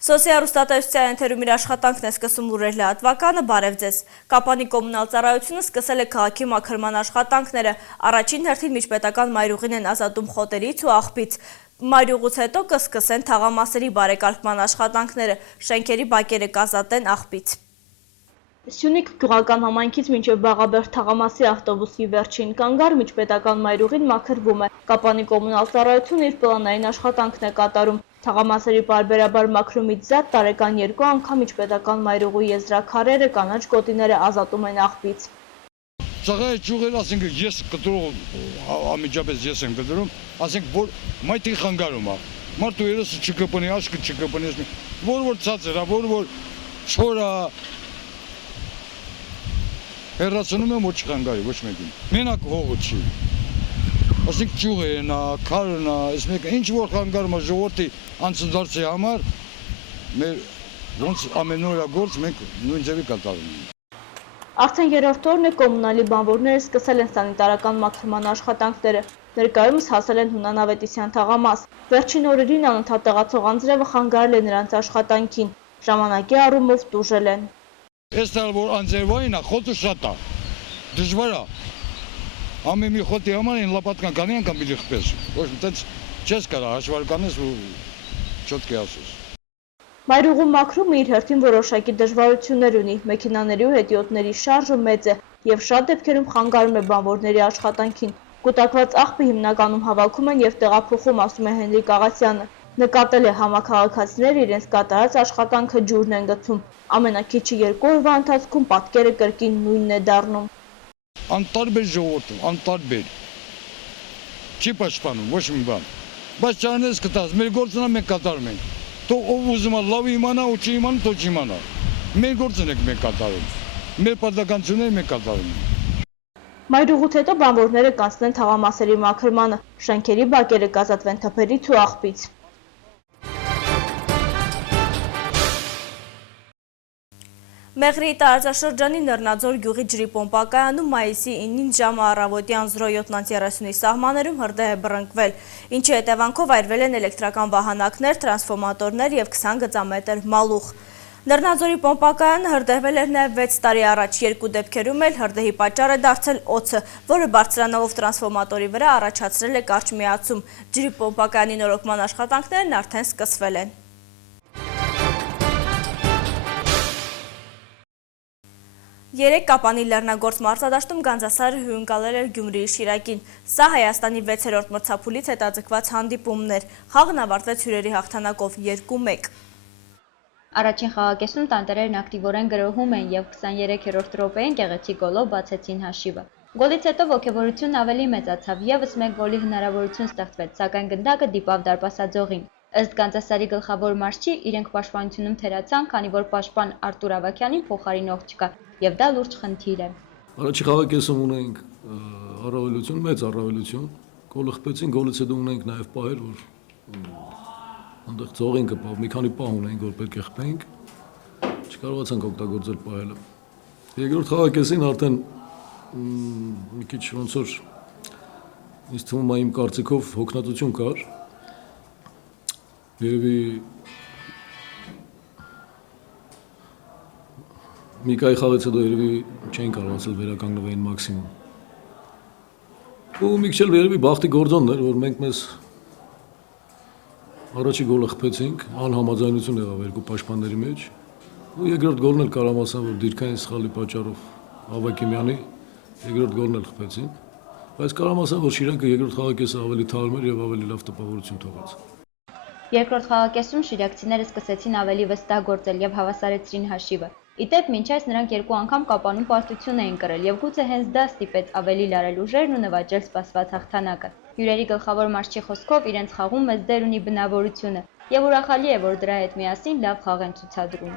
Սոցիալ-հեռուստատեսության ընթերում իր աշխատանքն է սկսում լուրեր լրատվականը, բարև ձեզ։ Կապանի կոմունալ ծառայությունը սկսել է քաղաքի մաքրման աշխատանքները, առաջին հերթին միջպետական մայրուղին են ազատում խոտերից ու աղբից։ Մայրուղուց հետո կսկսեն թաղամասերի բարեկարգման աշխատանքները, շենքերի բակերը կազատեն աղբից։ Սյունիք գյուղական համայնքից մինչև Բաղաբերդ թաղամասի ավտոբուսի վերջին կանգար միջպետական մայրուղին մաքրվում է։ Կապանի կոմունալ ծառայությունը իր պլանային աշխատանքն է կատարում։ Թաղամասերի պարբերաբար մաքրումից զատ տարեկան 2 անգամ միջպետական մայրուղու եզրաքարերը, կանաչ գոտիները ազատում են աղբից։ Ծաղայի ճյուղերը, ասենք ես կտրող ամիջապես ես եմ կտրում, ասենք որ մայթի խանգարում է։ Մարդու երեսը չկպնի, աշկը չկպնի, որ ցածր է, որ չորա հեռացնում եմ, որ չխանգարի, ոչ մեկին։ Մենակ հողը չի։ Ասենք ճյուղերն է, քարն է, այս մեկը ինչ որ խանգարում է ժողովրդի անցուդարձի համար, մեր ոնց ամենօրյա գործ մենք նույն ձևի կատարում ենք։ Արդեն երրորդ օրն է կոմունալի բանվորները սկսել են սանիտարական մաքրման աշխատանքները։ Ներկայումս հասել են Հունան Ավետիսյան թաղամաս։ Վերջին օրերին անընդհատ տեղացող անձրևը խանգարել է նրանց աշխատանքին։ Ժամանակի առումով տուժել են։ Այս տալ որ անձրևային է, խոտը շատ է, դժվար է։ Ամեն մի խոտի համար են լապատկան կանի անգամ պիտի խփես, ոչ այդպես չես կարա հաշվարկանես ու չոտքի ասես։ Մայրուղու մաքրումը իր հերթին որոշակի դժվարություններ ունի, մեքենաների ու հետիոտների շարժը մեծ է և շատ դեպքերում խանգարում է բանվորների աշխատանքին։ Կուտակված աղբը հիմնականում հավաքում են և տեղափոխում, ասում է Հենրիկ Աղասյանը։ Նկատել է համաքաղաքացիները իրենց կատարած աշխատանքը ջուրն են գցում։ Ամենաքիչը 2 օրվա ընթացքում պատկերը կրկին նույնն է դառնում։ Անտարբեր ժողովուրդ, անտարբեր։ Չի պաշտպանում, ոչ մի բան։ Բայց չանես կտած, մեր գործն է մենք կատարում ենք։ Թող ով ուզում է լավ իմանա ու չի իմանում, թող չիմանա։ Մեր գործն ենք մենք կատարում։ Մեր պարտականությունները մենք կատարում ենք։ Մայրուղուց հետո բանվորները կանցնեն թաղամասերի մաքրմանը, շենքերի բակերը կազատվեն թփերից ու աղբից։ Մեղրիի տարածաշրջանի Նռնաձոր գյուղի ջրի պոմպակայանում մայիսի 9-ին ժամը առավոտյան 07:30-ի սահմաններում հրդեհ է բռնկվել, ինչի հետևանքով այրվել են էլեկտրական վահանակներ, տրանսֆորմատորներ և 20 գծամետր մալուխ։ Նռնաձորի պոմպակայանը հրդեհվել էր նաև 6 տարի առաջ, 2 դեպքերում էլ հրդեհի պատճառ է դարձել օձը, որը բարձրանալով տրանսֆորմատորի վրա առաջացրել է կարճ միացում։ Ջրի պոմպակայանի նորոգման աշխատանքներն արդեն սկսվել են։ Երեկ Կապանի լեռնագործ մարզադաշտում Գանձասարը հյուրընկալել էր Գյումրիի Շիրակին։ Սա Հայաստանի 6-րդ մրցափուլից հետաձգված հանդիպումն էր։ Խաղն ավարտվեց հյուրերի հաղթանակով 2-1։ Առաջին խաղակեսում տանտերերն ակտիվորեն գրոհում էին և 23-րդ րոպեին գեղեցիկ գոլով բացեցին հաշիվը։ Գոլից հետո ոգևորությունն ավելի մեծացավ, ևս մեկ գոլի հնարավորություն ստեղծվեց, սակայն գնդակը դիպավ դարպասաձողին։ Ըստ Գանձասարի գլխավոր մարզչի, իրենք պաշտպանությունում թերացան, քանի որ պաշտպան Արտուր Ավագյանին փոխարինող չկա, և դա լուրջ խնդիր է։ Առաջի խաղակեսում ունենք առավելություն, մեծ առավելություն, գոլը խփեցին, գոլից հետո ունենք նաև պահեր, որ այնտեղ ծողին կպավ, մի քանի պահ ունենք, որ պետք է խփենք, չկարողացանք օգտագործել պահելը։ Երկրորդ խաղակեսին արդեն մի քիչ ոնց որ ինձ թվում է իմ կարծիքով հոգնածություն կար։ Երևի Միկայի խաղից հետո երևի չէին կարողացել վերականգնվել մաքսիմում։ Ու մի քիչ էլ երևի բախտի գործոնն էր, որ մենք մեզ առաջի գոլը խփեցինք, անհամաձայնություն եղավ երկու պաշտպանների մեջ։ Ու երկրորդ գոլն էլ կարամ ասեմ, որ դիրքային սխալի պատճառով Ավագիմյանի երկրորդ գոլն էլ խփեցին։ Բայց կարամ ասեմ, որ Շիրակը երկրորդ խաղակեսը ավելի թարմ էր եւ ավելի լավ տպավորություն թողեց։ Երկրորդ խաղակեսում շիրակցիները սկսեցին ավելի վստահ գործել և հավասարեցրին հաշիվը։ Իդեպ մինչ այս նրանք 2 անգամ Կապանում պարտություն էին կրել և գուցե հենց դա ստիպեց ավելի լարել ուժերն ու նվաճել սպասված հաղթանակը։ Հյուրերի գլխավոր մարզչի խոսքով իրենց խաղում մեծ դեր ունի բնավորությունը և ուրախալի է, որ դրա հետ միասին լավ խաղ են ցուցադրում։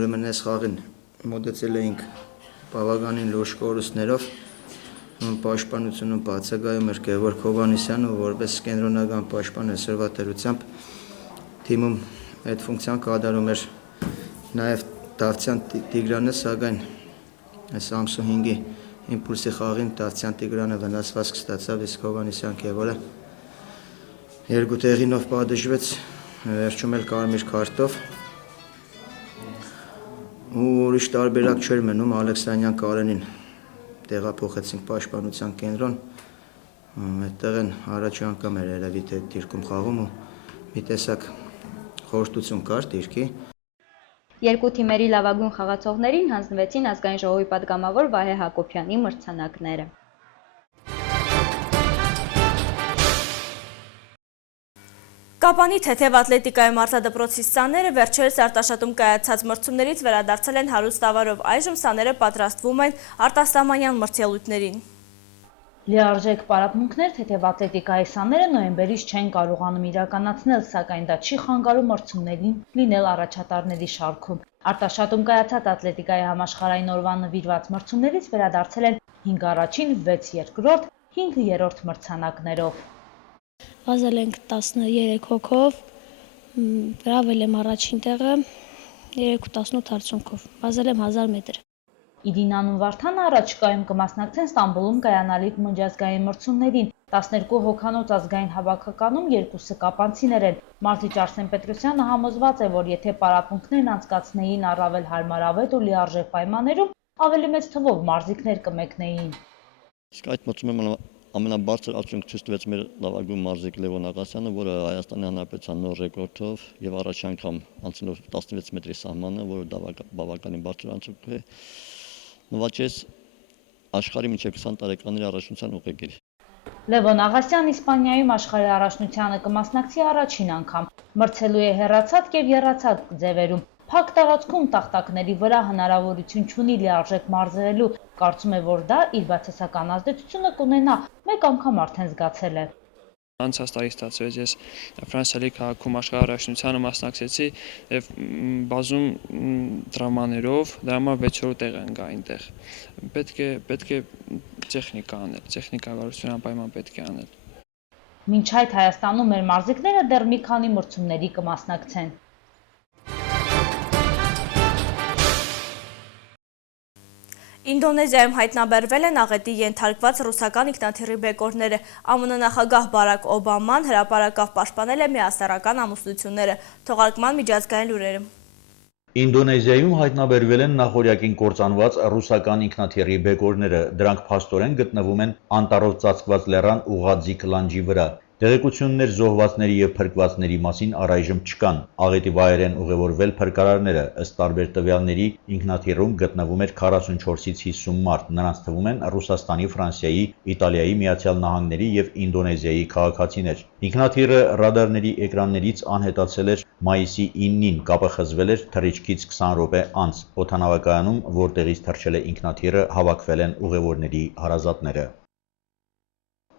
Ուրեմն այս խաղին մոտեցել էինք բավականին լուրջ կորուստներով, պաշտպանությունում բացակայում էր Գևորգ Հովհաննիսյանը, որպես կենտրոնական պաշտպան այսօրվա դրությամբ թիմում այդ ֆունկցիան կատարում էր նաև Դավթյան Տիգրանը, սակայն այս ամսու 5-ի իմպուլսի խաղին Դավթյան Տիգրանը վնասվածք ստացավ, իսկ Հովհաննիսյան Գևորգը երկու տեղինով պատժվեց, վերջում էլ կարմիր քարտով։ Ու ուրիշ տարբերակ չէր մնում Ալեքսանյան Կարենին տեղափոխեցինք պաշտպանության կենտրոն, այդտեղ են առաջի անգամ էր երևի թե դիրքում խաղում ու մի տեսակ խորհրդություն կար դիրքի։ Երկու թիմերի լավագույն խաղացողներին հանձնվեցին ազգային ժողովի պատգամավոր Վահե Հակոբյանի մրցանակները։ Կապանի թեթև ատլետիկայի մարզադպրոցի սաները վերջերս Արտաշատում կայացած մրցումներից վերադարձել են հարուստ ավարով, այժմ սաները պատրաստվում են արտասահմանյան մրցելույթներին։ Լիարժեք պարապմունքներ թեթև ատլետիկայի սաները նոյեմբերից չեն կարողանում իրականացնել, սակայն դա չի խանգարում մրցումներին լինել առաջատարների շարքում։ Արտաշատում կայացած ատլետիկայի համաշխարհային օրվան նվիրված մրցումներից վերադարձել են 5 առաջին, 6 երկրորդ, 5 երրորդ մրցանակներով։ Վազել ենք 13 հոգով, գրավել եմ առաջին տեղը 3:18 արդյունքով, վազել եմ 1000 մետր։ Իրինան ու Վարդանը առաջիկայում կմասնակցեն Ստամբուլում կայանալիք միջազգային մրցումներին, 12 հոգանոց ազգային հավաքականում երկուսը կապանցիներ են։ Մարզիչ Արսեն Պետրոսյանը համոզված է, որ եթե պարապմունքներն անցկացնեին առավել հարմարավետ ու լիարժեք պայմաններում, ավելի մեծ թվով մարզիկներ կմեկնեին։ Իսկ այդ մրցումում ամենաբարձր արդյունք ցույց տվեց մեր լավագույն մարզիկ Լևոն Աղասյանը, որը Հայաստանի Հանրապետության նոր ռեկորդով եւ առաջ անգամ անցնելով 16 մետրի սահմանը, որը բավականին բարձր արդյունք է, նվաճեց աշխարհի մինչև 20 տարեկանների առաջնության ուղեգիր։ Լևոն Աղասյանն Իսպանիայում աշխարհի առաջնությանը կմասնակցի առաջին անգամ, մրցելու է հեռացած եւ եռացած ձևերում։ Փակ տարածքում տախտակների վրա հնարավորություն չունի լիարժեք մարզելու, կարծում է, որ դա իր բացասական ազդեցությունը կունենա, մեկ անգամ արդեն զգացել է։ Անցած տարի ստացվեց, ես Ֆրանսիայի քաղաքում աշխարհի առաջնությանը մասնակցեցի եւ բազում դրամաներով, դրա համար 6-րդ տեղ են գա այնտեղ։ Պետք է տեխնիկա անել, տեխնիկավարություն անպայման պետք է անել։ Մինչ այդ Հայաստանում մեր մարզիկները դեռ մի քանի մրցումների կմասնակցեն։ Ինդոնեզիայում հայտնաբերվել են աղետի ենթարկված ռուսական ինքնաթիռի բեկորները։ ԱՄՆ նախագահ Բարակ Օբաման հրապարակավ պաշտպանել է միասեռական ամուսնությունները։ Թողարկման միջազգային լուրերը։ Ինդոնեզիայում հայտնաբերվել են նախօրյակին կործանված ռուսական ինքնաթիռի բեկորները։ Դրանք փաստորեն գտնվում են անտառով ծածկված լեռան Ուղաձիք լանջի վրա։ Տեղեկություններ զոհվածների եւ փրկվածների մասին առայժմ չկան։ Աղետի վայր են ուղևորվել փրկարարները, ըստ տարբեր տվյալների ինքնաթիռում գտնվում էր 44-ից 50 մարդ, նրանց թվում են Ռուսաստանի, Ֆրանսիայի, Իտալիայի, Միացյալ Նահանգների եւ Ինդոնեզիայի քաղաքացիներ։ Ինքնաթիռը ռադարների էկրաններից անհետացել էր մայիսի 9-ին, կապը խզվել էր թռիչքից 20 րոպե անց։ Օդանավակայանում, որտեղից թռչել է ինքնաթիռը, հավաքվել են ուղևորների հարազատները։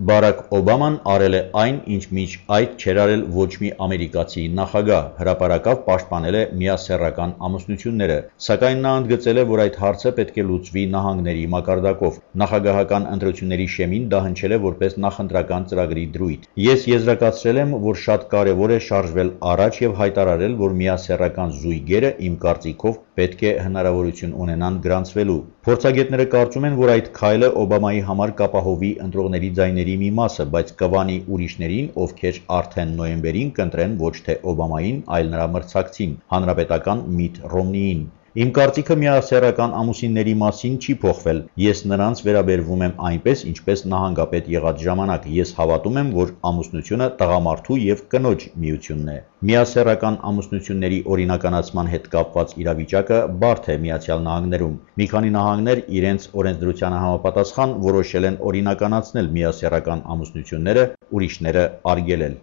Բարակ Օբաման արել է այն, ինչ մինչ այդ չէր արել ոչ մի ամերիկացի նախագահ, հրապարակավ պաշտպանել է միասեռական ամուսնությունները, սակայն նա ընդգծել է, որ այդ հարցը պետք է լուծվի նահանգների մակարդակով։ Նախագահական ընտրությունների շեմին դա հնչել է որպես նախընտրական ծրագրի դրույթ։ Ես եզրակացրել եմ, որ շատ կարևոր է շարժվել առաջ եւ հայտարարել, որ միասեռական զույգերը իմ կարծիքով պետք է հնարավորություն ունենան գրանցվելու։ Փորձագետները կարծում են, որ այդ քայլը Օբամայի համար կապահովի ընտրողների ձայների մի մասը, բայց կվանի ուրիշներին, ովքեր արդեն նոյեմբերին կընտրեն ոչ թե Օբամային, այլ նրա մրցակցին, հանրապետական Միթ Ռոմնիին։ Իմ կարծիքը միասեռական ամուսինների մասին չի փոխվել։ Ես նրանց վերաբերվում եմ այնպես, ինչպես նահանգապետ եղած ժամանակ։ Ես հավատում եմ, որ ամուսնությունը տղամարդու եւ կնոջ միությունն է։ Միասեռական ամուսնությունների օրինականացման հետ կապված իրավիճակը բարդ է Միացյալ Նահանգներում։ Մի քանի նահանգներ իրենց օրենսդրությանը համապատասխան որոշել են օրինականացնել միասեռական ամուսնությունները, ուրիշները արգելել։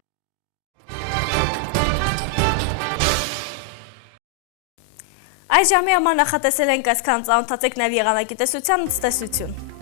Այս ժամի համար նախատեսել ենք այսքան, ծանոթացեք նաև եղանակի տեսության ցտեսություն։